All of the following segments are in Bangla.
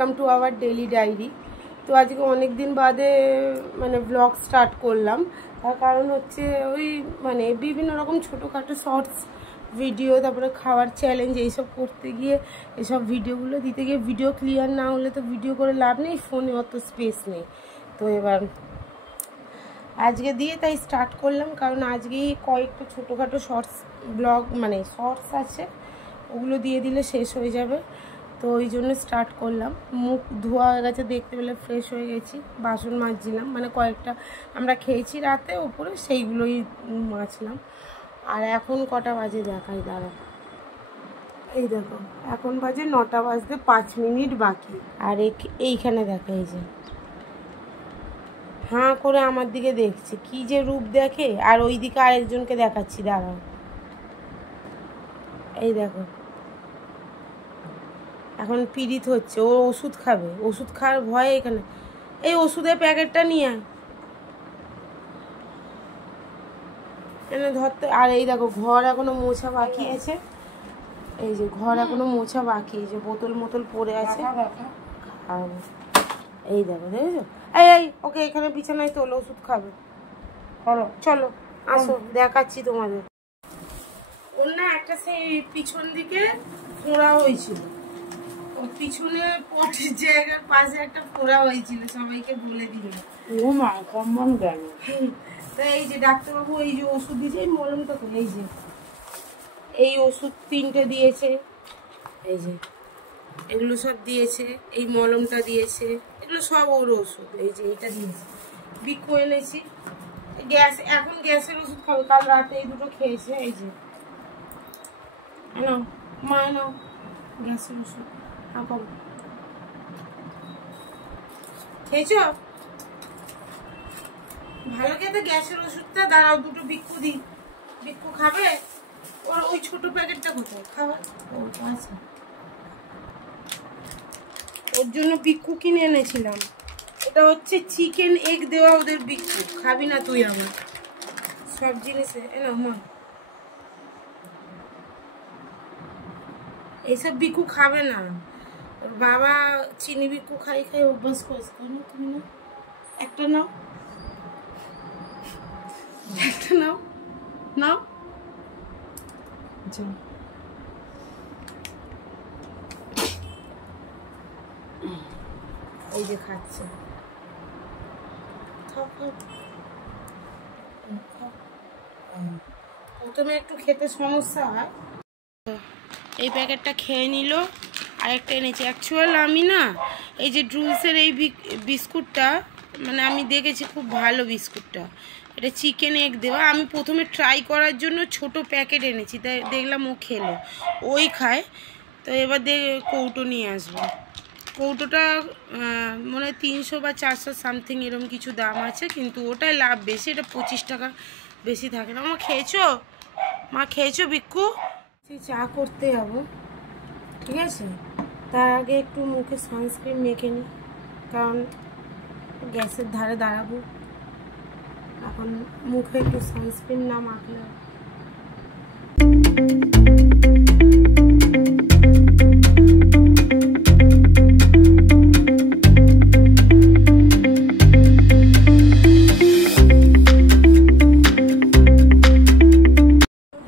Welcome to our daily diary. তো আজকে অনেক দিন বাদে মানে ব্লগ স্টার্ট করলাম। তার কারণ হচ্ছে ওই মানে বিভিন্ন রকম ছোটোখাটো শর্টস ভিডিও, তারপরে খাওয়ার চ্যালেঞ্জ এইসব করতে গিয়ে, এসব ভিডিওগুলো দিতে গিয়ে ভিডিও ক্লিয়ার না হলে তো ভিডিও করে লাভ নেই, ফোনে অত স্পেস নেই। তো এবার আজকে দিয়ে তাই স্টার্ট করলাম, কারণ আজকেই কয়েকটা ছোটোখাটো শর্টস ব্লগ মানে শর্টস আছে, ওগুলো দিয়ে দিলে শেষ হয়ে যাবে। তো ওই জন্য স্টার্ট করলাম। মুখ ধোয়া হয়ে গেছে, দেখতে পেলে ফ্রেশ হয়ে গেছি। বাসন মাজছিলাম, মানে কয়েকটা আমরা খেয়েছি রাতে ওপরে, সেইগুলোই মাজলাম। আর এখন কটা বাজে দেখাই, দাঁড়া, এই দেখো এখন বাজে 9টা বাজতে 5 মিনিট বাকি। আর এইখানে দেখা, এই যে হাঁ করে আমার দিকে দেখছে, কি যে রূপ দেখে। আর ওই দিকে আরেকজনকে দেখাচ্ছি, দাঁড়াও, এই দেখো এখন পীড়িত হচ্ছে, ও ওষুধ খাবে, ওষুধ খাওয়ার ভয়ে এখানে। এই ওষুধের প্যাকেটটা নিয়ে আয়, এনে ধরতে। আর এই দেখো ঘর এখনো মোছা বাকি আছে, এই যে ঘর এখনো মোছা বাকি, এই যে বোতল মোতল পড়ে আছে। আর এই দেখো, দেখেছো? এই ওকে এখানে বিছানায় তোলো, ওষুধ খাবে। চলো চলো আসো, দেখাচ্ছি তোমাদের। ওর না একটা সেই পিছন দিকে ফোঁড়া হয়েছিল, ওর পিছনে পটির জায়গার পাশে একটা ফোঁড়া হয়েছিল, সবাইকে বলে দিল। ও মা, কম্বন গেল। তো এই যে ডাক্তারবাবু এই যে ওষুধ দিয়েছে, এই মলমটা তো, এই যে এই ওষুধ 3টে দিয়েছে, এই যে এগুলো সব দিয়েছে, এই মলমটা দিয়েছে, এগুলো সব ওর ওষুধ। এই যে এটা দিয়েছে, বিকো এনেছি। গ্যাস, এখন গ্যাসের ওষুধ খাবে, কাল রাতে এই দুটো খেয়েছে। এই যে নাও মা, নাও গ্যাসের ওষুধ। এখন খেয়েছ ভালো খেতে গ্যাসের ওষুধটা। দাঁড়াও, দুটো বিক্কু দিই, বিক্কু খাবে। ওর ওই ছোট প্যাকেটটা কোথায় খাবার? ও আচ্ছা, ওর জন্য বিক্কু কিনে এনেছিলাম। এটা হচ্ছে চিকেন এগ দেওয়া ওদের বিক্কু। খাবি না তুই? আমার সব জিনিসে এলো মা, এইসব বিক্কু খাবে না। ওর বাবা চিনি বিক্কু খাই খাই অভ্যাস করেছে। তুমি না একটা নাও, একটা নাও, নাও। এই যে খাচ্ছে, প্রথমে একটু খেতে সমস্যা হয়। এই প্যাকেটটা খেয়ে নিল। আরেকটা এনেছি। অ্যাকচুয়াল আমি না এই যে ড্রুলসের এই বিস্কুটটা মানে আমি দেখেছি খুব ভালো বিস্কুটটা, এটা চিকেন এগ দেওয়া। আমি প্রথমে ট্রাই করার জন্য ছোট প্যাকেট এনেছি, তাই দেখলাম ও খেলো, ওই খায়। তো এবার কৌটো নিয়ে আসবো। কৌটোটা মনে হয় 300 বা 400 সামথিং এরকম কিছু দাম আছে, কিন্তু ওটাই লাভ বেশি, এটা 25 টাকা বেশি থাকে না। মা খেয়েছো? মা খেয়েছো বিক্কু? চা করতে যাবো, ঠিক আছে? তার আগে একটু মুখে সানস্ক্রিন মেখে নিই, কারণ গ্যাসের ধারে দাঁড়াবো। এখন মুখে একটু সানস্ক্রিন না মাখলে।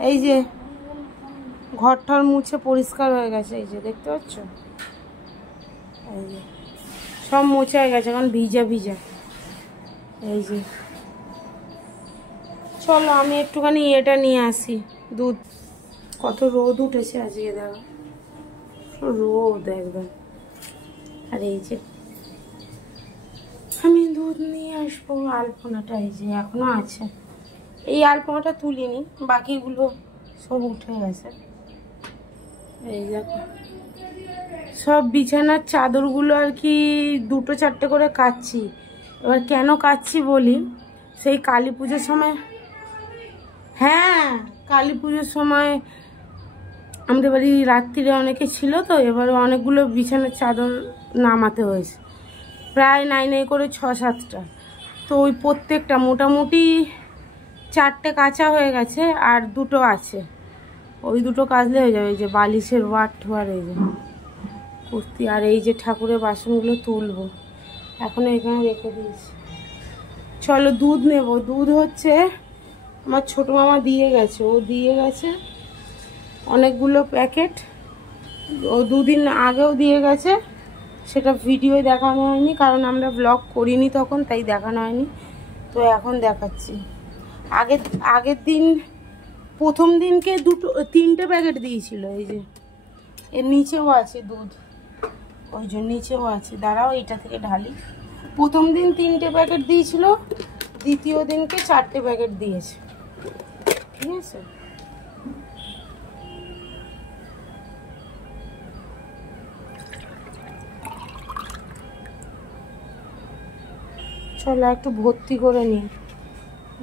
এই যে ঘরটার মুছে পরিষ্কার হয়ে গেছে, এই যে দেখতে পাচ্ছ, এই যে সব মোছা হয়ে গেছে, এখন ভিজা ভিজা। এই যে চলো আমি একটুখানি এটা নিয়ে আসি, দুধ। কত রোদ উঠেছে আজকে, দেখো রোদ একদম। আর এই যে আমি দুধ নিয়ে আসবো। আলপনাটা এই যে এখনো আছে, এই আলপনাটা তুলিনি, বাকিগুলো সব উঠে গেছে। এই দেখো সব বিছানার চাদরগুলো আর কি 2-4টে করে কাচ্ছি। এবার কেন কাচ্ছি বলি, সেই কালী পুজোর সময়, হ্যাঁ কালী পুজোর সময় আমাদের বাড়ি রাত্রিরে অনেকে ছিল, তো এবার অনেকগুলো বিছানার চাদর নামাতে হয়েছে, প্রায় নাই করে 6-7টা। তো ওই প্রত্যেকটা মোটামুটি 4টে কাঁচা হয়ে গেছে, আর 2টো আছে। ওই 2টো কাচলে হয়ে যাবে। এই যে বালিশের ওয়ার ঠোয়ার, এই যে কুর্তি। আর এই যে ঠাকুরের বাসনগুলো তুলবো, এখন এখানে রেখে দিয়েছি। চলো দুধ নেব। দুধ হচ্ছে আমার ছোট মামা দিয়ে গেছে, ও দিয়ে গেছে অনেকগুলো প্যাকেট। ও দুদিন আগেও দিয়ে গেছে, সেটা ভিডিও দেখানো হয়নি কারণ আমরা ব্লগ করিনি তখন, তাই দেখানো হয়নি। তো এখন দেখাচ্ছি। আগের দিন প্রথম দিনকে 3টে প্যাকেট দিয়েছিল। এই যে এর নিচেও আছে দুধ, ওই যে নিচেও আছে। দাঁড়াও এইটা থেকে ঢালি। প্রথম দিন 3টে প্যাকেট দিয়েছিল, দ্বিতীয় দিনকে 4টে প্যাকেট দিয়েছে। ঠিক আছে, চলো একটু ভর্তি করে নিই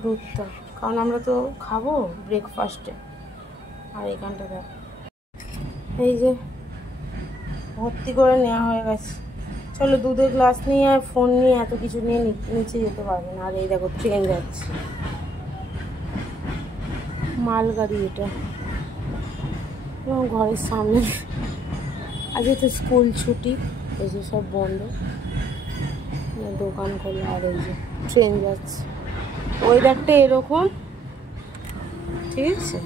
দুধটা, কারণ আমরা তো খাবো ব্রেকফাস্টে। আর এখানটা দেখো, এই যে ভর্তি করে নেওয়া হয়ে গেছে। চলো দুধের গ্লাস নিয়ে আর ফোন নিয়ে এত কিছু নিয়ে নিচে যেতে পারবে না। আর এই দেখো ট্রেন যাচ্ছে, মালগাড়ি এটা। এবং ঘরের সামনে আজকে তো স্কুল ছুটি, এই যে সব বন্ধ, দোকান খোলা। আর এই যে ট্রেন যাচ্ছে, ওয়েদারটা এরকম। ঠিক আছে,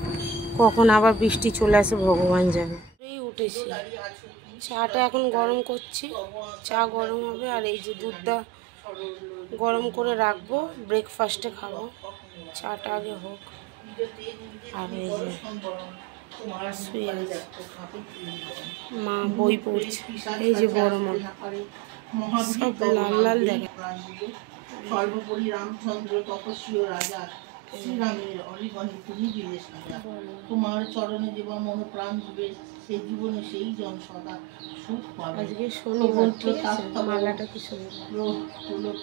কখন আবার বৃষ্টি চলে আসে ভগবান জানে। এই উঠেছি, চাটা এখন গরম করছি, চা গরম হবে। আর এই যে দুধটা গরম করে রাখবো, ব্রেকফাস্টে খাবো। চাটা আগে হোক। আর এই যে শুয়ে আছে, মা বই পড়ছে। এই যে বড় মা, সব লাল লাল দেখে। সর্বোপরি রামচন্দ্র তপস্বী রাজা শ্রীরামের অলিগণে তুমি বিদেশ রাজা, তোমার চরণে যেবা মন প্রাণ দিবে, সেই জীবনে সেই জন সদা সুখ পাবে। আজকে শনিবার, ঠিক আছে, মালাটা কি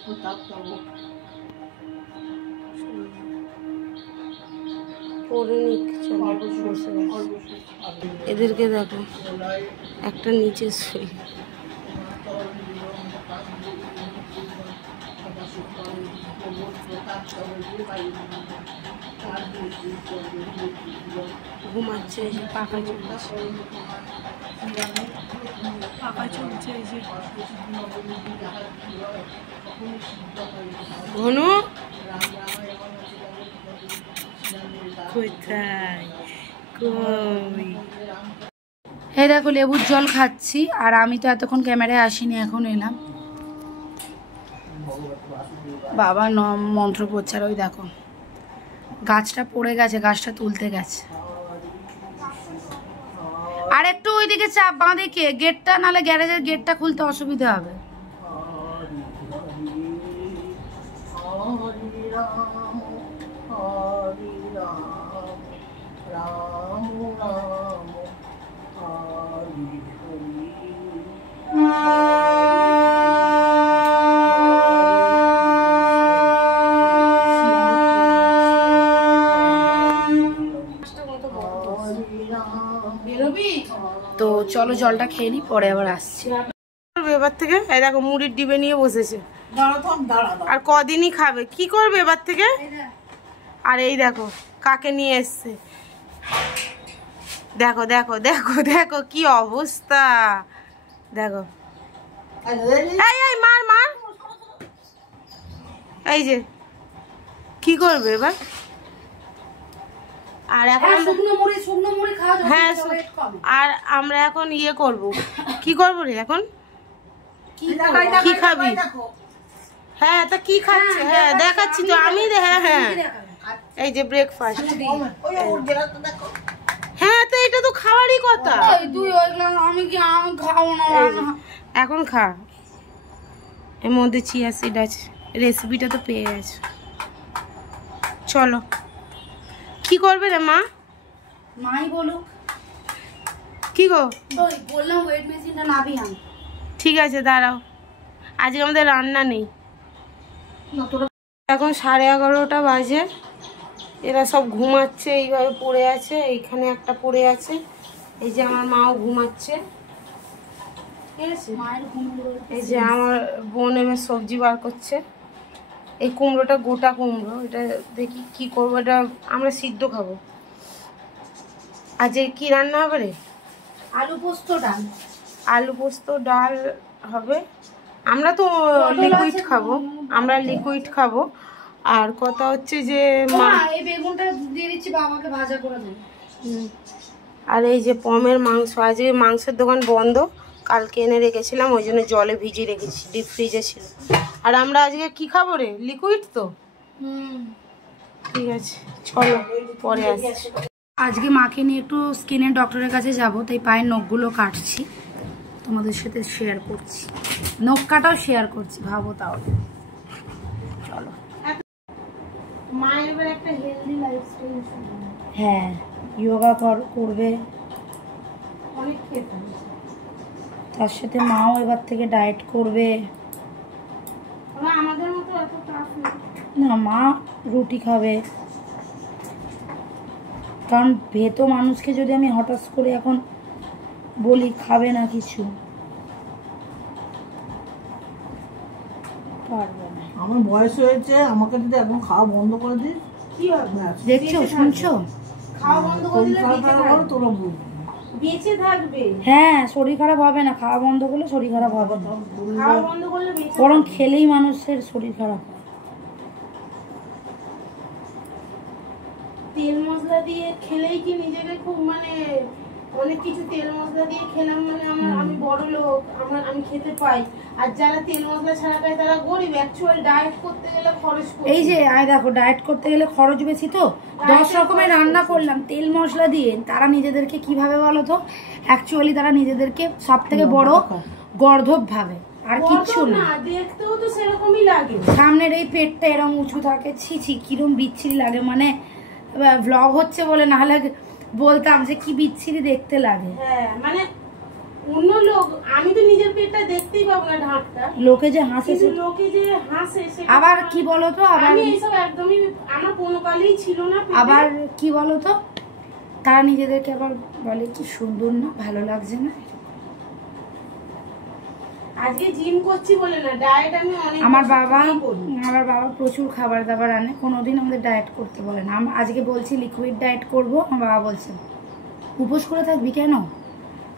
প্রতাপ তব পরে নিক। এদেরকে দেখো, একটা নিচে শুই। ঘুমাচ্ছে, এই যে পাখা চলছে, পাখা চলছে। এই যে ঘনু কোথায়, কই? এই দেখো লেবুর জল খাচ্ছি। আর আমি তো এতক্ষণ ক্যামেরায় আসিনি, এখন এলাম। বাবা মন্ত্র পড়ছে। আর ওই দেখো গাছটা পড়ে গেছে, গাছটা তুলতে গেছে। আর একটু ওইদিকে চাপ, বাঁদিকে গেটটা, নাহলে গ্যারেজের গেটটা খুলতে অসুবিধা হবে। তো চলো জলটা খেয়ে নি, পরে আবার আসছি। এবার থেকে এই দেখো মুড়ির ডিবে নিয়ে বসেছে। আর কদিনই খাবে, কি করবে এবার থেকে? আর এই দেখো কাকে নিয়ে এসছে, দেখো দেখো দেখো দেখো কি অবস্থা। দেখো এই এই মার মার, এই যে কি করবে এবার? আর এখন হ্যাঁ, আর আমরা এখন ইয়ে করব, কি করব রে এখন? কি খাবি? হ্যাঁ তা কি খাচ্ছে? হ্যাঁ দেখাচ্ছি তো আমি। হ্যাঁ হ্যাঁ, এই যে ব্রেকফাস্ট। হ্যাঁ তো এটা তো খাওয়ারই কথা। এখন খা, এর মধ্যে চিয়া সিড আছে, রেসিপিটা তো পেয়ে গেছে। চলো কি করবে রে মা? মাই বলুক। কি গো? বললাম ওয়েট মেশিনটা নাবি আন। ঠিক আছে দাঁড়াও, আজকে আমাদের রান্না নেই। এখন 11:30 বাজে, এরা সব ঘুমাচ্ছে, এইভাবে পড়ে আছে। এইখানে একটা পড়ে আছে, এই যে আমার মাও ঘুমাচ্ছে। ঠিক আছে, এই যে আমার বোন এবার সবজি বার করছে। এই কুমড়োটা গোটা কুমড়ো, এটা দেখি কি করবো। এটা আমরা সিদ্ধ খাবো। আজকে কি রান্না হবে রে? আলু পোস্ত ডাল। আলু পোস্ত ডাল হবে। আমরা তো লিকুইড খাবো, আমরা লিকুইড খাবো। আর কথা হচ্ছে যে এই বেগুনটা দিয়ে দিচ্ছি, বাবাকে ভাজা করে দেব। আর এই যে পমের মাংস, আজকে মাংসের দোকান বন্ধ, কালকে এনে রেখেছিলাম, ওই জন্য জলে ভিজিয়ে রেখেছি, ডিপ ফ্রিজে ছিল। আর আমরা আজকে কি খাবো রে, লিকুইড তো। ঠিক আছে চলো পরে আসছি। আজকে মাকে নিয়ে একটু স্কিনের ডক্টরের কাছে যাব, তাই পায়ের নখগুলো কাটছি, তোমাদের সাথে শেয়ার করছি, নখ কাটাও শেয়ার করছি, ভাবো তাহলে। চলো। মায়ের এবার একটা হেলদি লাইফস্টাইল, হ্যাঁ যোগা করবে, অনেক খেতে হবে। তার সাথে মাও এবার থেকে ডায়েট করবে। আমাদের মতো এত টাফ না, মা রুটি খাবে, কারণ ভেতো মানুষকে যদি আমি হঠাৎ করে এখন বলি খাবে না কিছু, পারবে না। আমার বয়স হয়েছে, আমাকে যদি এখন খাওয়া বন্ধ করে দিস কি হবে? দেখছো শুনছো, খাওয়া বন্ধ করে দিলে তোরা বুঝবি, বেঁচে থাকবে। হ্যাঁ শরীর খারাপ হবে না, খাওয়া বন্ধ করলে শরীর খারাপ হবে না, খাওয়া বন্ধ করলে বেঁচে বরং খেলেই মানুষের শরীর খারাপ হয়। তেল মশলা দিয়ে খেলেই কি নিজেকে খুব মানে অনেক কিছু তেল মশলা দিয়ে খেলাম মানে আমি বড় লোক, আমি খেতে পাই। আর যারা তেল মশলা ছাড়া খায় তারা গরিব। অ্যাকচুয়াল ডায়েট করতে গেলে খরচ করতে, এই যে আয় দেখো, ডায়েট করতে গেলে খরচ বেশি, তো 10 রকমের রান্না করলাম তেল মশলা দিয়ে, তারা নিজেদেরকে কিভাবে বলো তো, অ্যাকচুয়ালি তারা নিজেদেরকে সব থেকে বড় গর্ধব ভাবে, আর কিচ্ছু না। দেখতেও তো সেরকমই লাগে, সামনের এই পেটটা এরকম উঁচু থাকে, ছি ছি কিরম বিচ্ছিরি লাগে, মানে ভ্লগ হচ্ছে বলে, না হলে বলতাম যে কি বিচ্ছিরি দেখতে লাগে। হ্যাঁ মানে অন্য লোক, আমি তো নিজের পেটটা দেখতেই পাবো না, ঢাকটা লোকে যে হাসে, লোকে যে হাসে, আবার কি বলতো, আবার আমি এইসব একদমই আমার কোনো কালেই ছিল না। আবার কি বলতো, তারা নিজেদেরকে আবার বলে কি সুন্দর না, ভালো লাগছে না। আজকে জিম করছি বলে না, ডায়েট আমি অনেক, আমার বাবা প্রচুর খাবার দাবার আনে, কোনোদিন আমাদের ডায়েট করতে বলে না। আজকে বলছি লিকুইড ডায়েট করব, আমার বাবা বলছে উপোস করে থাকবি কেন,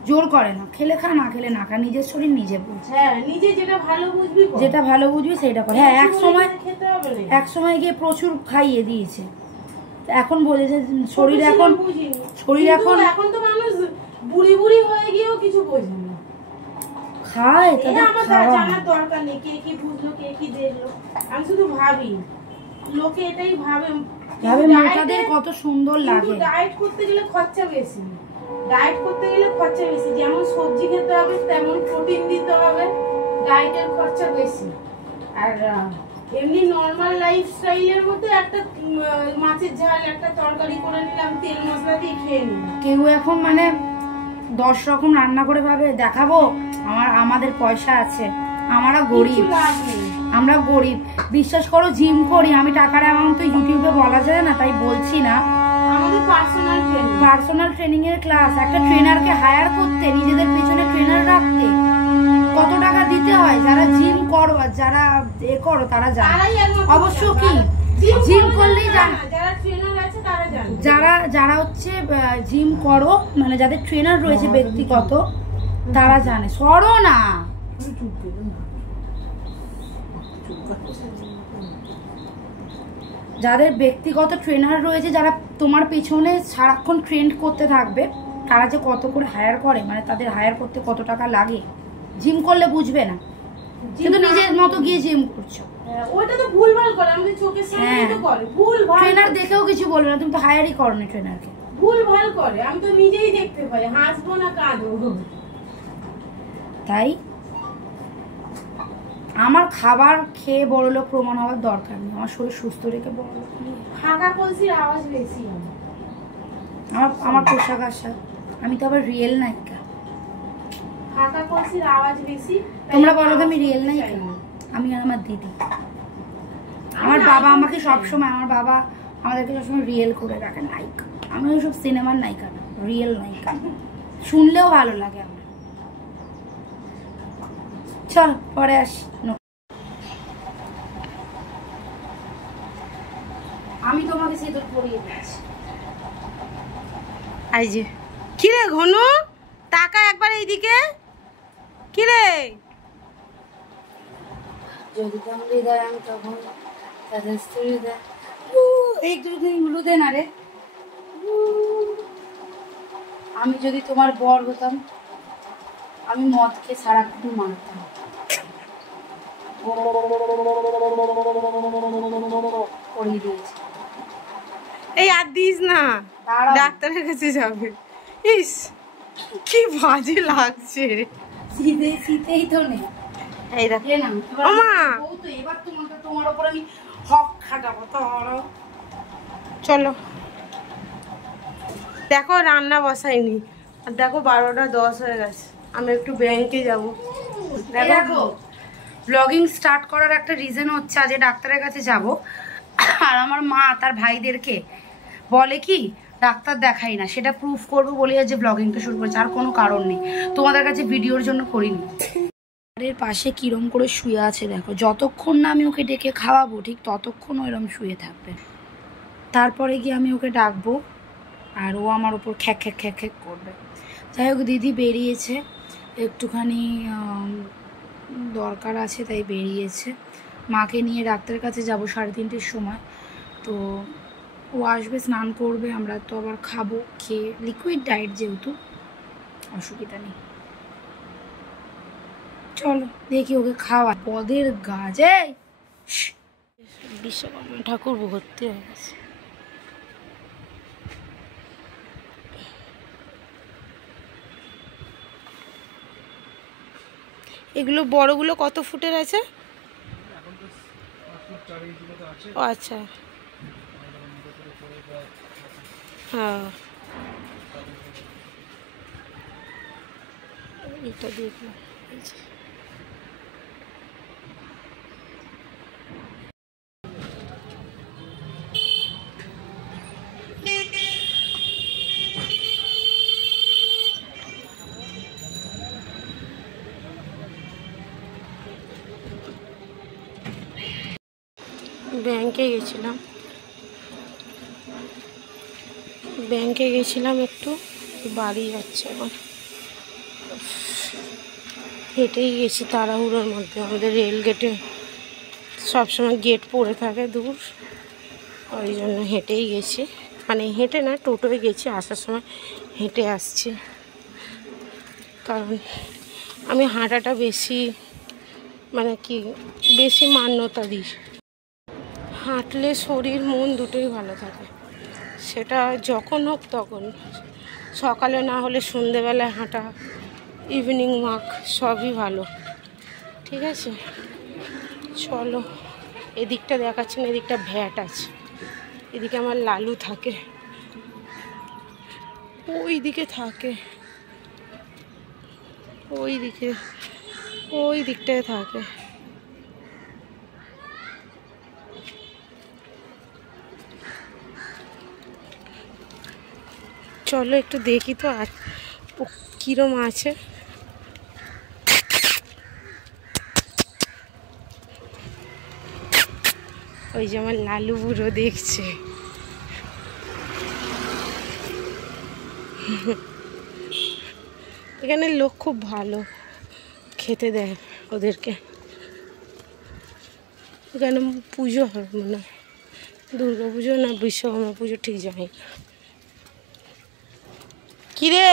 জোর করে না, খেলে খা, না খেলে না খা, নিজের শরীর নিজে বুঝ। হ্যাঁ নিজে যেটা ভালো বুঝবি সেটা কর। হ্যাঁ এক সময় গিয়ে প্রচুর খাইয়ে দিয়েছে, এখন বলেছে শরীর এখন তো মানুষ বুড়ি বুড়ি হয়ে গিয়েও কিছু বোঝে না, খায়, আমার জানার দরকার নেই কে কি বুঝলো কে কি দেখলো। আমি শুধু ভাবি, লোকে এটাই ভাবে মোটাদের কত সুন্দর লাগে। ডায়েট করতে গেলে খরচা বেশি, যেমন সবজি খেতে হবে তেমন প্রোটিন দিতে হবে, ডায়েটের খরচা বেশি। আর এমনি নর্মাল লাইফস্টাইলের মধ্যে একটা মাছের ঝাল, একটা তরকারি করে নিলাম, তেল মশলা দিয়ে খেয়ে নিলাম। কেউ এখন মানে 10 রকম রান্না করে ভাবে দেখাবো, আমাদের পয়সা আছে, আমরা গরিব। বিশ্বাস করো, জিম করি আমি, টাকার অ্যামাউন্ট তো ইউটিউবে বলা যায় না, তাই বলছি না। আমাদের পার্সোনাল ট্রেনিং এর ক্লাস, একটা ট্রেনারকে হায়ার করতে, নিজেদের পেছনে ট্রেনার রাখতে কত টাকা দিতে হয়, যারা জিম করো আর যারা করো তারা জানে। অবশ্য কি জিম করলেই জানে, যারা হচ্ছে জিম করো, মানে যাদের ট্রেনার রয়েছে ব্যক্তিগত, তারা জানে। সরো না, যাদের ব্যক্তিগত ট্রেনার রয়েছে, যারা তোমার পেছনে সারাক্ষণ ট্রেন্ড করতে থাকবে, তারা যে কত করে হায়ার করে, মানে তাদের হায়ার করতে কত টাকা লাগে, জিম করলে বুঝবে না, কিন্তু নিজের মতো গিয়ে জিম করছো। ওটা তো ভুলভাল করে, আমাদের চোখের সামনে তো করে ভুলভাল। ট্রেনার দেখেও কিছু বলবে না, তুমি তো হায়ারই করনি ট্রেনারকে, ভুলভাল করে, আমি তো নিজেই দেখতে পাই, হাসবো না কাঁদবো। তাই আমার খাবার খেয়ে বড়লোক প্রমাণ হওয়ার দরকার নেই, আমার শরীর সুস্থ রেখে বড়লোক নিয়ে। ফাঁকা কলসির আওয়াজ বেশি, আমার পোশাক আশাক, আমি তো আবার রিয়েল নায়িকা। ফাঁকা কলসির আওয়াজ বেশি, তোমরা বলো আমি রিয়েল নায়িকা? আমি আর আমার দিদি, আমার বাবা আমাকে সবসময়, আমার বাবা আমাদেরকে সবসময় রিয়েল করে রাখে, নায়িকা। আমি ওইসব সিনেমার নায়িকা না, রিয়েল নায়িকা, শুনলেও ভালো লাগে আমার। চল পরে আসি। আমি তোমাকে সিঁদুর পরিয়ে দিচ্ছি। এই যে কি রে ঘনু, টাকা একবার এইদিকে, কি রে যদি তেমন হৃদয় আমি তখন তাদের স্ত্রী হৃদয় একটু উলু দে না রে। আমি যদি তোমার বর হতাম আমি মদকে সারাক্ষণ মারতাম। পড়িয়ে দিয়েছি। এই আর দিস না, দাঁড়াও। ডাক্তারের কাছে যাবে। ইস কি বাজে লাগছে। শীতেই তো নেই। এই দেখ এ না ওমা তো এবার তোমার উপর আমি হক খাটাবো। চলো দেখো রান্না বসাইনি আর দেখো 12টা 10 হয়ে গেছে। আমি একটু ব্যাংকে যাব। দেখো ব্লগিং স্টার্ট করার একটা রিজন হচ্ছে আজ ডাক্তারের কাছে যাব। আর আমার মা তার ভাইদেরকে বলে কি ডাক্তার দেখাই না, সেটা প্রুফ করবো বলে যে ব্লগিংটা শুরু করেছে, আর কোনো কারণ নেই। তোমাদের কাছে ভিডিওর জন্য করিনি। এর পাশে কিরম করে শুয়ে আছে দেখো, যতক্ষণ না আমি ওকে ডেকে খাওয়াবো ঠিক ততক্ষণ ওইরকম শুয়ে থাকবে। তারপরে গিয়ে আমি ওকে ডাকবো আর ও আমার উপর খ্যাক খ্যাক খ্যাক খ্যাক করবে। যাই হোক দিদি বেরিয়েছে, একটুখানি দরকার আছে তাই বেরিয়েছে। মাকে নিয়ে ডাক্তারের কাছে যাব 3:30-র সময়। তো ও আসবে, স্নান করবে, আমরা তো আবার খাবো, খেয়ে লিকুইড ডায়েট যেহেতু অসুবিধা নেই। চলো দেখি ওকে খাওয়া। পদের গাছে বিশ্বকর্মা ঠাকুর ভর্তি হয়ে গেছে। এগুলো বড়গুলো কত ফুটের আছে? ও আচ্ছা হ্যাঁ এটা দেখলাম। ব্যাংকে গেছিলাম একটু, বাড়ি যাচ্ছে এখন। হেঁটেই গেছি তাড়াহুড়োর মধ্যে। আমাদের রেল গেটে সবসময় গেট পড়ে থাকে দূর, ওই জন্য হেঁটেই গেছি। মানে হেঁটে না, টোটোয় গেছি, আসার সময় হেঁটে আসছি। কারণ আমি হাঁটাটা বেশি মানে কি বেশি মান্যতা দিই। হাঁটলে শরীর মন দুটোই ভালো থাকে, সেটা যখন হোক তখন, সকালে না হলে সন্ধেবেলায় হাঁটা, ইভিনিং ওয়াক সবই ভালো। ঠিক আছে চলো, এদিকটা দেখাচ্ছি না, এদিকটা ভ্যাট আছে, এদিকে আমার লালু থাকে, ওই দিকে থাকে, ওই দিকটায় থাকে। চলো একটু দেখি তো ও কিরম আছে। ওই যে আমার লালু বুড়ো দেখছে। এখানে লোক খুব ভালো, খেতে দেয় ওদেরকে। এখানে পুজো হয় মনে হয়, দুর্গা পুজো না বিশ্বকর্মা পুজো ঠিক জানি না। কিরে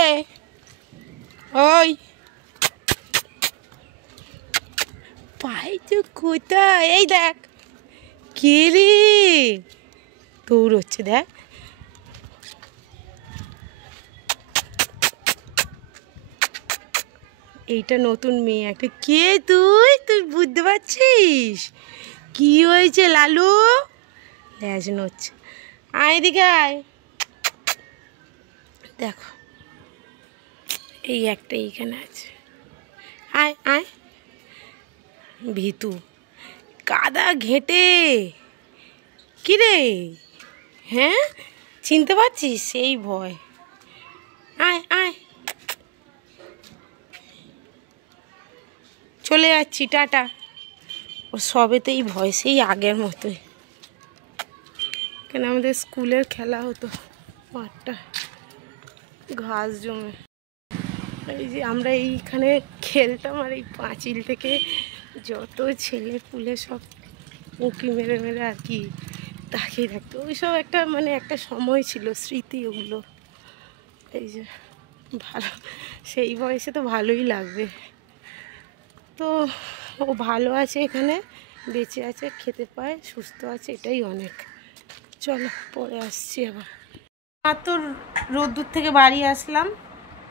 ওই পাই তো কোথায়? এই দেখ কে রে দৌড়চ্ছে, দেখ এইটা নতুন মেয়ে একটা। কে তুই বুঝতে পারছিস? কি হয়েছে লালু? ল্যাজ নড়ছে, আয় এদিকে আয়। দেখো এই একটা এইখানে আছে, আয় আয়। ভিতু কাদা ঘেটে। কি রে, হ্যাঁ চিনতে পারছিস? সেই ভয়, আয় আয়। চলে যাচ্ছি, টাটা। ও সবেতেই ভয়, সেই আগের মতোই। কেন আমাদের স্কুলের খেলা হতো, মাঠটা ঘাস জমে। এই যে আমরা এইখানে খেলতাম, আর এই পাঁচিল থেকে যত ছেলে পুলে সব উঁকি মেরে মেরে আর কি তাকিয়ে থাকতো। ওইসব একটা মানে একটা সময় ছিল, স্মৃতি ওগুলো। এই যে ভালো, সেই বয়সে তো ভালোই লাগবে। তো ও ভালো আছে, এখানে বেঁচে আছে, খেতে পায়, সুস্থ আছে, এটাই অনেক। চলো পরে আসছি আবার। মাত্র রোদ্দুর থেকে বাড়ি আসলাম,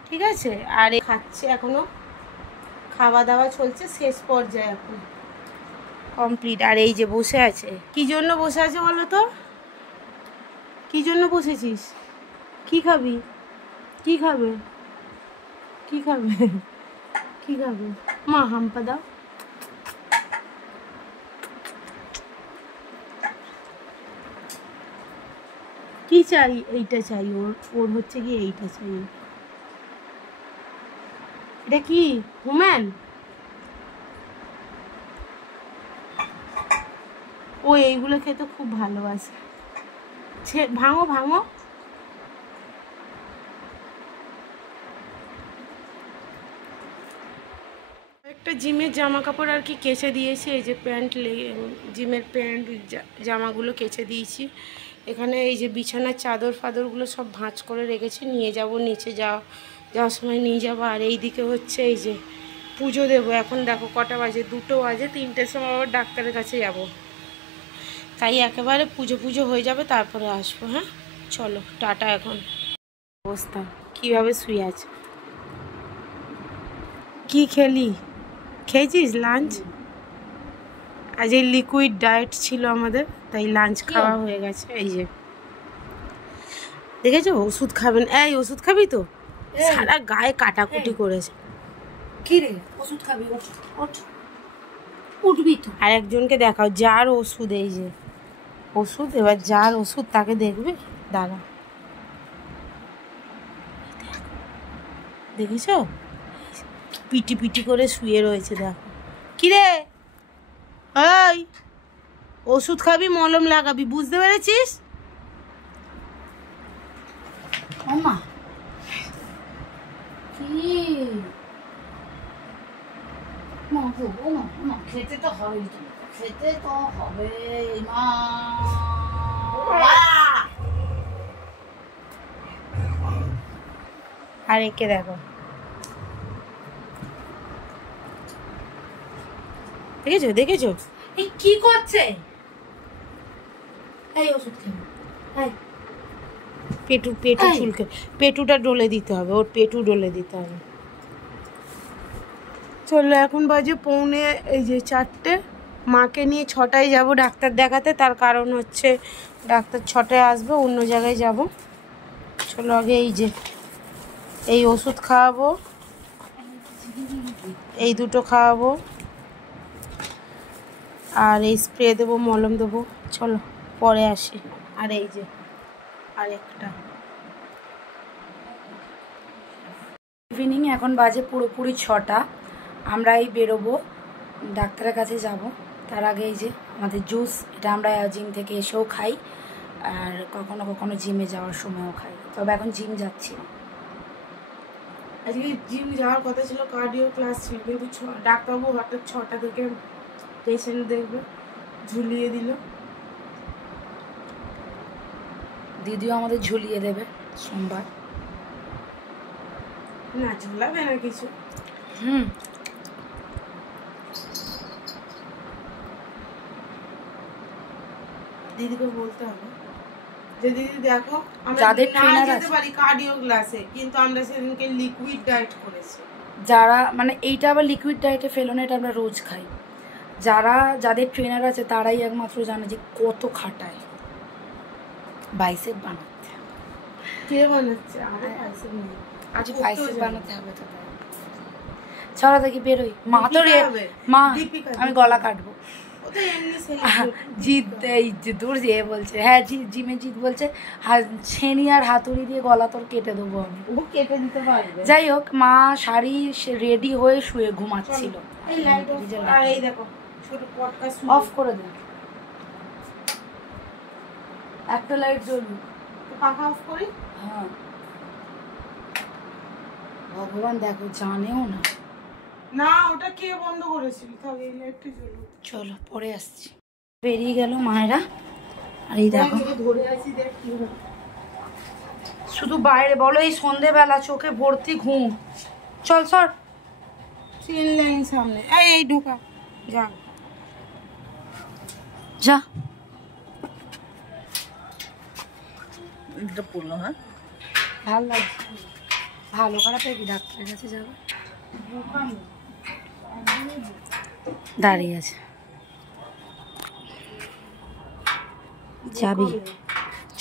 ঠিক আছে। আর খাচ্ছে এখনো, খাওয়া দাওয়া চলছে, শেষ পর্যায়ে এখন কমপ্লিট। আর এই যে বসে আছে, কি জন্য বসে আছে বলো তো? কি জন্য বসেছিস? কি খাবি? কি খাবে? কি খাবে? কি খাবে? মা হাম্পা দাও। কি চাই? এইটা চাই ওর, ওর হচ্ছে কি এইটা চাই। এটা কি হুম্যান? ও এইগুলো খেতে খুব ভালোবাসে। ভাঙো ভাঙো। একটা জিমের জামা কাপড় আর কি কেচে দিয়েছি। এই যে প্যান্ট, জিমের প্যান্ট জামাগুলো কেচে দিয়েছি। এখানে এই যে বিছানার চাদর ফাদরগুলো সব ভাঁজ করে রেখেছি, নিয়ে যাব নিচে, যাওয়ার সময় নিয়ে যাবো। আর এই দিকে হচ্ছে এই যে পুজো দেবো। এখন দেখো কটা বাজে, 2টো বাজে, 3টের সময় আবার ডাক্তারের কাছে যাব। তাই একেবারে পুজো হয়ে যাবে তারপরে আসবো। হ্যাঁ চলো টাটা। এখন অবস্থা কীভাবে শুয়ে আছে। কি খেয়েছিস লাঞ্চ? আজ এই লিকুইড ডায়েট ছিল আমাদের, তাই লাঞ্চ খাওয়া হয়ে গেছে। এই যে দেখেছো, ওষুধ খাবেন। এই ওষুধ খাবি তো? সারা গায়ে কাটাকুটি করেছে। কি রে ওষুধ খাবি? উঠবি তো। আর একজনকে দেখাও, যার ওষুধ, এই যে ওষুধ, এবার যার ওষুধ তাকে দেখবে। দাঁড়া, দেখেছো পিটি পিটি করে শুয়ে রয়েছে। দেখো কিরে, ওই ওষুধ খাবি, মলম লাগাবি, বুঝতে পেরেছিস? মা কি মা খেতে তো হবে, খেতে তো হবে মা। আর একে দেখো, দেখেছো এই কি করছে? এই ওষুধ খেয়ে পেটু চুলকে, পেটুটা ডলে দিতে হবে, ওর পেটু ডলে দিতে হবে। চলো এখন বাজে 4:45। মাকে নিয়ে 6টায় যাব ডাক্তার দেখাতে। তার কারণ হচ্ছে ডাক্তার 6টায় আসবে, অন্য জায়গায় যাব। চলো আগে এই ওষুধ খাওয়াবো, এই 2টো খাওয়াবো, আর এই স্প্রে দেবো, মলম দেবো। চলো পরে আসি। আর এই যে আরেকটা ইভিনিং, এখন বাজে পুরোপুরি 6টা। আমরা এই বেরোবো, ডাক্তারের কাছে যাব। তার আগে এই যে আমাদের জুস, এটা আমরা জিম থেকে এসেও খাই, আর কখনো কখনো জিমে যাওয়ার সময়ও খাই। তবে এখন জিম যাচ্ছি। আজকে জিম যাওয়ার কথা ছিল, কার্ডিও ক্লাস ছিল, কিন্তু ডাক্তারবাবু হঠাৎ 6টা থেকে পেশেন্ট দেখবে, ঝুলিয়ে দিল। দিদিও আমাদের ঝুলিয়ে দেবে সোমবার। না ঝুলাবে না কিছু। দিদিকে বলতে হবে যে দিদি দেখো, আমরা না যেতে পারি কার্ডিও ক্লাসে, কিন্তু আমরা সেদিনকে লিকুইড ডায়েট করেছি। যারা মানে এইটা আবার লিকুইড ডায়েটে ফেলো না, এটা আমরা রোজ খাই। যাদের ট্রেনার আছে তারাই একমাত্র জানে যে কত খাটায় বাইসেপ বানাতে। কে বানাচ্ছে? আজ বাইসেপ বানাতে হবে তো। চলো দেখি বেরোই। মা তো মা আমি গলা কাটবো। জিৎ এই দূর দিয়ে বলছে, হ্যাঁ জিমে জিৎ বলছে ছেনি আর হাতুড়ি দিয়ে গলা তোর কেটে দেবো আমি। ও কেটে দিতে পারবে। যাই হোক, মা শাড়ি রেডি হয়ে শুয়ে ঘুমাচ্ছিল। অফ করে দেন, একটা লাইট জ্বলুন, পাখা অফ করি। হ্যাঁ ভগবান দেখো জানেও না। না ওটা কে বন্ধ করেছিল? তাহলে ইলেকট্রিক জ্বলুক। চলো পরে আসছি। বেরিয়ে গেল মায়েরা। আর এই দেখো ধরে আছি, দেখ কি হবে। শুধু বাইরে বলো, এই সন্ধেবেলা চোখে ভর্তি ঘুম। চল সর। ট্রেন লাইন সামনে, এই ঢোকা যা যা। এটা পড়লো। হ্যাঁ ভালো লাগছে, ভালো খারাপ কি ডাক্তারের কাছে যাবো। দাঁড়িয়ে আছে, যাবি?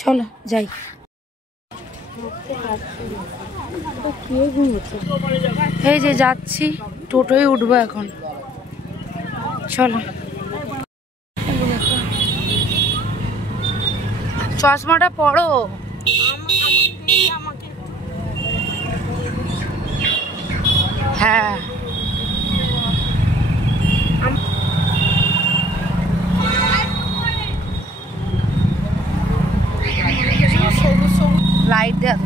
চলো যাই। এই যে যাচ্ছি, টোটোয় উঠবো এখন। চলো। চশমাটা পড়ো। হ্যাঁ লাইট দেওয়া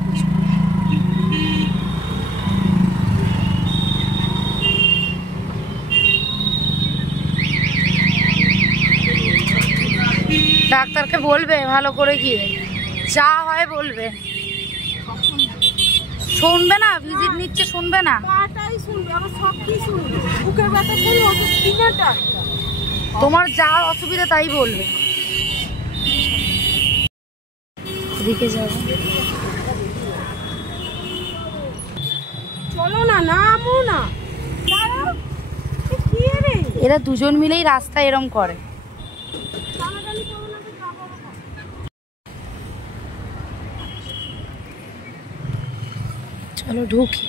ডাক্তারকে বলবে ভালো করে গিয়ে যা হয় বলবে। শুনবে না, ভিজিট নিচ্ছে শুনবে না। তোমার যা অসুবিধা তাই বলবে। এদিকে যাবো। চলো না, নামো না। এরা দুজন মিলেই রাস্তা এরম করে। চলো ঢুকি।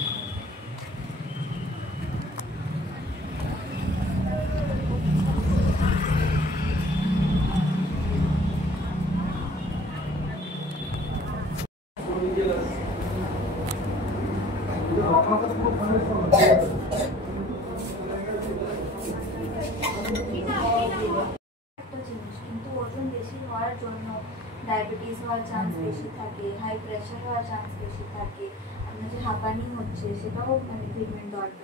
ডায়াবেটিস হওয়ার চান্স বেশি থাকে, হাই প্রেশার হওয়ার চান্স বেশি থাকে, আপনার যে হাঁপানি হচ্ছে সেটাও মানে ট্রিটমেন্ট দরকার।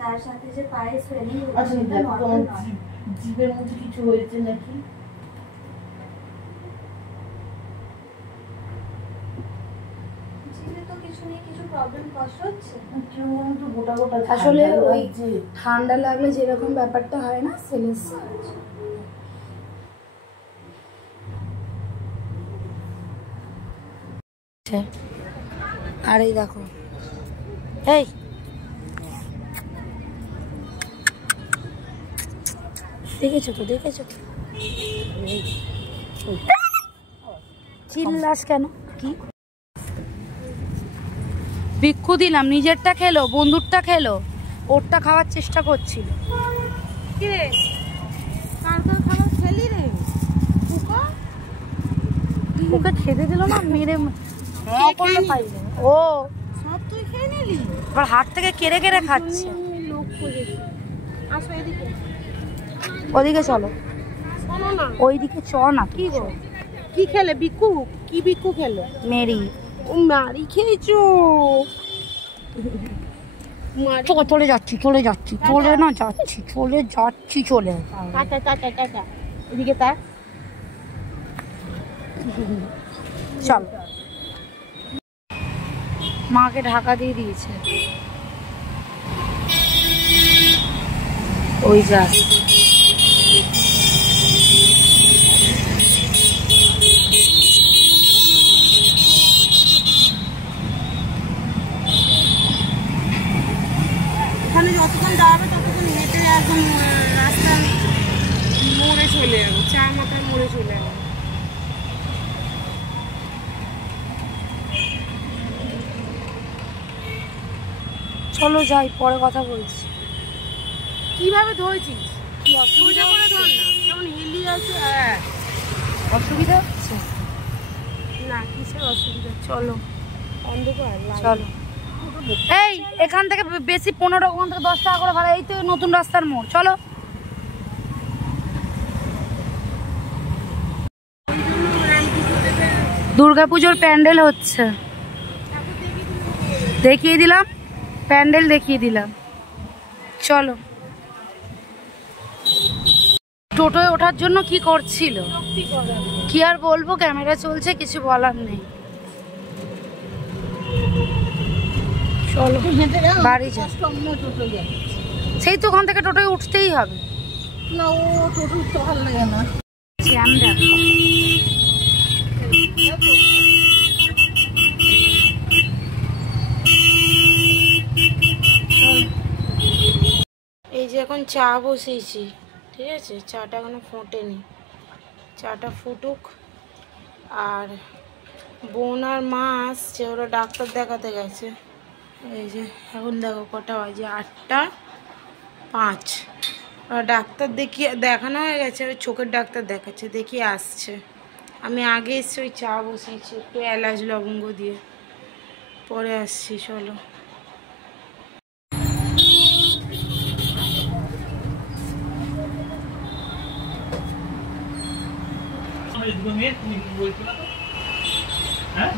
তার সাথে যে পায়ে সোয়েলিং হচ্ছে সেটা নরমাল নয়। জিভের মধ্যে কিছু হয়েছে নাকি? জিভে তো কিছু নেই, কিছু প্রবলেম কষ্ট হচ্ছে। আসলে ওই ঠান্ডা লাগলে যেরকম ব্যাপারটা হয় না সেলের। আর এই দেখো, এই দেখেছো তো, দেখেছো তো, চিল্লাস কেন? কি ভিক্ষু দিলাম, নিজেরটা খেলো, বন্ধুরটা খেলো, ওরটা খাওয়ার চেষ্টা করছিল। কি রে, কার কার খাবার খেলি রে? ওকে খেতে দিল না, মেরে করলে পাইবে। ও সব তুই খেয়ে নিলি? আবার হাত থেকে কেড়ে কেড়ে খাচ্ছে। লোক খুঁজেছি। আসো এদিকে। ওদিকে চলো, শোনো না, ওইদিকে চ না। কি গো, কি খেলে? বিকু? কি বিকু খেলো? মেরি। ও মারি খেয়েছো? চলে যাচ্ছি, চলে যাচ্ছি, চলে না যাচ্ছি, চলে যাচ্ছি, চলে। Tata tata tata. এদিকে তাক। চল। মাকে ঢাকা দিয়ে দিয়েছে, ওই যা। ওখানে যতক্ষণ দাঁড়াবে ততক্ষণ হেঁটে একদম রাস্তার মোড়ে চলে যাবো, চা মাথার মোড়ে চলে যাবো। চলো যাই, পরে কথা বলছি। কিভাবে ধরেছিস? কি অসুবিধা করে ধর না, কেমন হিলি আছে। হ্যাঁ অসুবিধা হচ্ছে না, কিসের অসুবিধা? চলো অন্ধকার চলো। এই এখান থেকে বেশি 15, ওখান থেকে 10 টাকা করে ভাড়া। এই তো নতুন রাস্তার মোড়, চলো। দুর্গাপুজোর প্যান্ডেল হচ্ছে, দেখিয়ে দিলাম, প্যান্ডেল দেখিয়ে দিলাম। চলো। টোটোয় ওঠার জন্য কি করছিল, কি আর বলবো, ক্যামেরা চলছে, কিছু বলার নেই। চলো বাড়ি যা। সেই তো ওখান থেকে টোটোয় উঠতেই হবে না, ও টোটো উঠতে ভালো লাগে না। এই যে এখন চা বসিয়েছি, ঠিক আছে, চাটা এখনো ফোটেনি, চাটা ফুটুক। আর বোন আর মা আসছে, ওরা ডাক্তার দেখাতে গেছে। এই যে এখন দেখো কটা বাজে, 8:05। ওরা ডাক্তার দেখানো হয়ে গেছে, ওই চোখের ডাক্তার দেখাচ্ছে, দেখিয়ে আসছে। আমি আগে এসছি, ওই চা বসিয়েছি একটু এলাচ লবঙ্গ দিয়ে, পরে আসছি। চলো।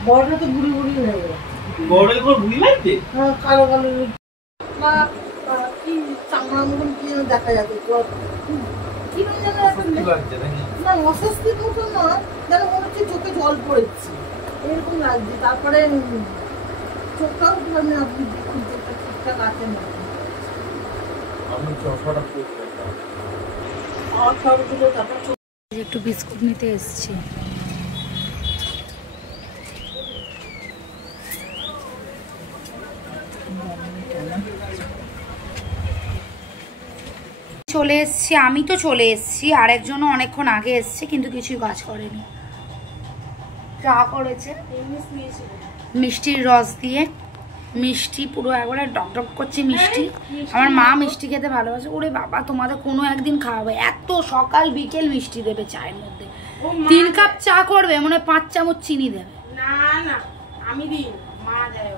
বড়টা তো বুড়ি বুড়ি হয়ে গেছে, কালো কালো না, কি চামড়ার মতন কি যেন দেখা যাচ্ছে, কি যেন না, অস্বস্তির মতো না, যেন মনে হচ্ছে চোখে জল পড়েছে এরকম লাগছে। তারপরে চোখটাও মানে আপনি দেখুন চোখটা ঠিকঠাক আছে না, একটু বিস্কুট নিতে এসছি। চলে এসছি, আমি তো চলে এসছি, আরেকজনও অনেকক্ষণ আগে এসছে, কিন্তু কিছুই কাজ করেনি। চা করেছে মিষ্টির রস দিয়ে, মিষ্টি পুরো একবারে ডকডক করছে মিষ্টি। আমার মা মিষ্টি খেতে ভালোবাসে। ওরে বাবা, তোমাদের কোনো একদিন খাওয়াবে, এত সকাল বিকেল মিষ্টি দেবে চায়ের মধ্যে। 3 কাপ চা করবে, মানে 5 চামচ চিনি দেবে। না না, আমি দিই, মা দেয়।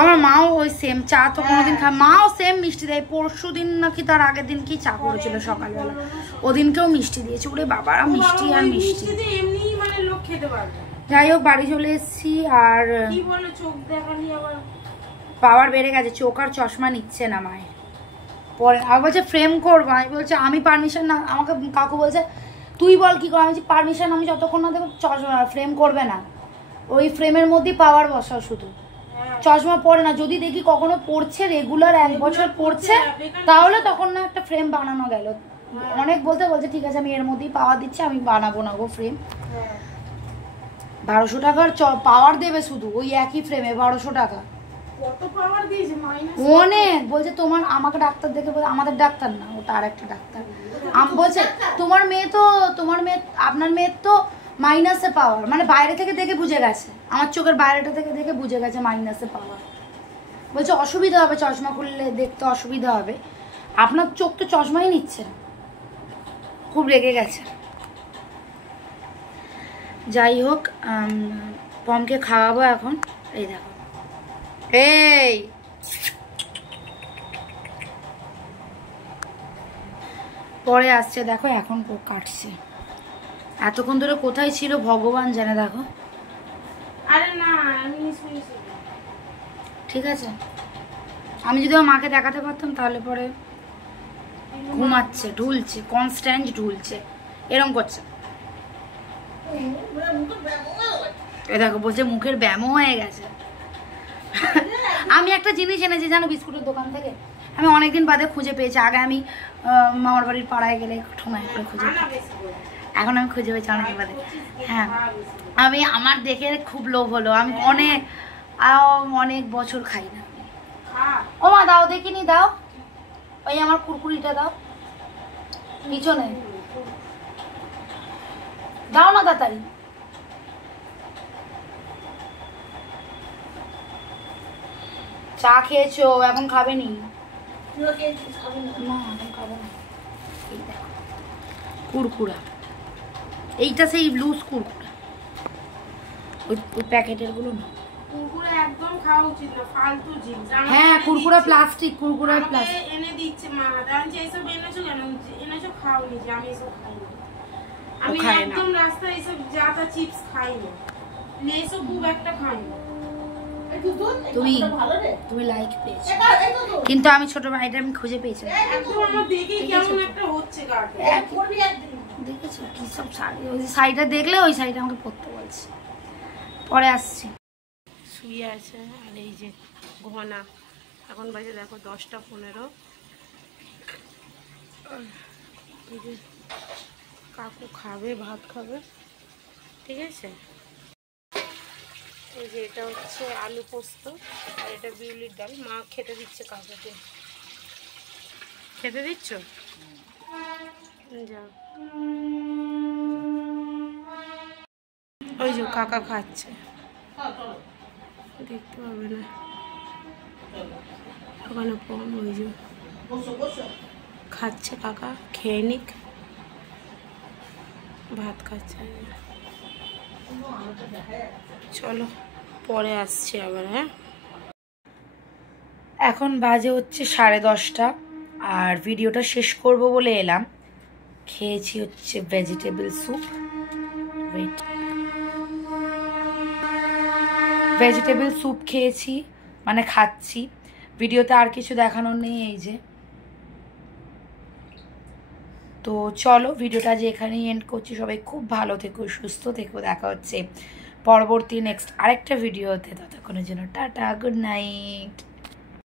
আমার মাও ওই সেম চা তো কোনোদিন খায়, মাও সেম মিষ্টি দেয়। পরশু দিন নাকি তার আগের দিন কি চা করেছিল সকালবেলা, ওদিনকেও মিষ্টি দিয়েছে। ওরে বাবারা, মিষ্টি আর মিষ্টি, এমনি মানে লোক খেতে পারবে। যাই হোক, বাড়ি চলে এসেছি। আর কি বলে চোখ দেখানি আবার পাওয়ার বেড়ে গেছে, চোখ আর চশমা নিচ্ছে না মায়ের। পরে আবার বলছে ফ্রেম করবো, আমি বলছে আমি পারমিশন না, আমাকে কাকু বলছে তুই বল কি কর, আমি বলছি পারমিশন আমি যতক্ষণ না দেবো চশমা ফ্রেম করবে না, ওই ফ্রেমের মধ্যেই পাওয়ার বসাও, শুধু চশমা পরে না। যদি দেখি কখনো পড়ছে রেগুলার 1 বছর পড়ছে, তাহলে তখন না একটা ফ্রেম বানানো গেল। অনেক বলছে ঠিক আছে আমি এর মধ্যেই পাওয়ার দিচ্ছি, আমি বানাবো না গো ফ্রেম। 1200 টাকার পাওয়ার দেবে শুধু ওই একই ফ্রেমে, 1200 টাকা। কত পাওয়ার দিয়েছে মাইনাস অনেক। বলছে তোমার, আমাকে ডাক্তার দেখে বলে, আমাদের ডাক্তার না, ওটা আর একটা ডাক্তার। বলছে তোমার মেয়ে, আপনার মেয়ের তো মাইনাসে পাওয়ার, মানে বাইরে থেকে দেখে বুঝে গেছে, আমার চোখের বাইরেটা থেকে দেখে বুঝে গেছে মাইনাসে পাওয়ার। বলছে অসুবিধা হবে, চশমা খুললে দেখতে অসুবিধা হবে, আপনার চোখ তো চশমাই নিচ্ছে না। খুব রেগে গেছে। যাই হোক, পমকে খাওয়াবো এখন। এই দেখো, এই পরে আসছে, দেখো এখন কাটছে। এতক্ষণ ধরে কোথায় ছিল ভগবান জানে। দেখো, আরে না, আমি ঠিক আছে, আমি যদি আমার মাকে দেখাতে পারতাম তাহলে পরে ঘুমাচ্ছে, ঢুলছে, কনস্ট্যান্ট ঢুলছে, এরম করছে। এ দেখো, বলছে মুখের ব্যায়ামও হয়ে গেছে। আমি একটা জিনিস এনেছি জানো বিস্কুটের দোকান থেকে, আমি অনেকদিন বাদে খুঁজে পেয়েছি। আগে আমি মামার বাড়ির পাড়ায় গেলে ঠোঙায় করে খুঁজে, এখন আমি খুঁজে পেয়েছি অনেকদিন বাদে। হ্যাঁ, আমি আমার দেখে খুব লোভ হলো, আমি অনেক বছর খাই না। ও মা দাও, দেখিনি, দাও ওই আমার কুরকুরিটা দাও, পিছনে দাও না তাড়াতাড়ি। চা খেয়েছো, এখন খাবে নি? না এখন খাবো না। এই দেখো কুরকুরা, এইটা সেই লুজ কুরকুরা, ওই প্যাকেটের গুলো না। কুরকুরে একদম খাওয়া উচিত না, ফালতু জিনিস। হ্যাঁ, কুরকুরা প্লাস্টিক, কুরকুরা প্লাস্টিক এনে দিচ্ছে মা, জানছি এইসব এনেছো কেন, এনেছো খাও নিজে, আমি এসব খাই না। আমি একদম রাস্তায় এইসব যা তা চিপস খাই না। লেসও খুব একটা খাই না। তুমি লাইক পেয়েছো, কিন্তু আমি ছোট ভাইটা আমি খুঁজে পেয়েছি। একদম আমার দেখেই কেমন একটা হচ্ছে গাটা। দেখেছো কি সব শাড়ি, ওই শাড়িটা দেখলে ওই শাড়িটা আমাকে পরতে বলছে, পরে আসছি। শুয়ে আছে। আর এই যে ঘনা, এখন বাজে দেখো 10টা 15। এই যে কাকু খাবে, ভাত খাবে, ঠিক আছে। এই যে এটা হচ্ছে আলু পোস্ত, আর এটা বিউলির ডাল। মা খেতে দিচ্ছে কাকুকে। খেতে দিচ্ছ? যাও। ওই যে কাকা খাচ্ছে, দেখতে পাবে না ওখানে কম। ওই যে খাচ্ছে কাকা, খেয়ে নিক, ভাত খাচ্ছে। চলো পরে আসছি আবার। হ্যাঁ, এখন বাজে হচ্ছে 10:30, আর ভিডিওটা শেষ করব বলে এলাম। খেয়েছি হচ্ছে ভেজিটেবল স্যুপ, ভেজিটেবল স্যুপ খেয়েছি, মানে খাচ্ছি। ভিডিওতে আর কিছু দেখানোর নেই। এই যে, তো চলো ভিডিওটা যে এখানেই এন্ড করছি। সবাই খুব ভালো থেকো, সুস্থ থেকো। দেখা হচ্ছে পরবর্তী নেক্সট আরেকটা ভিডিওতে। ততক্ষণের জন্য টাটা, গুড নাইট।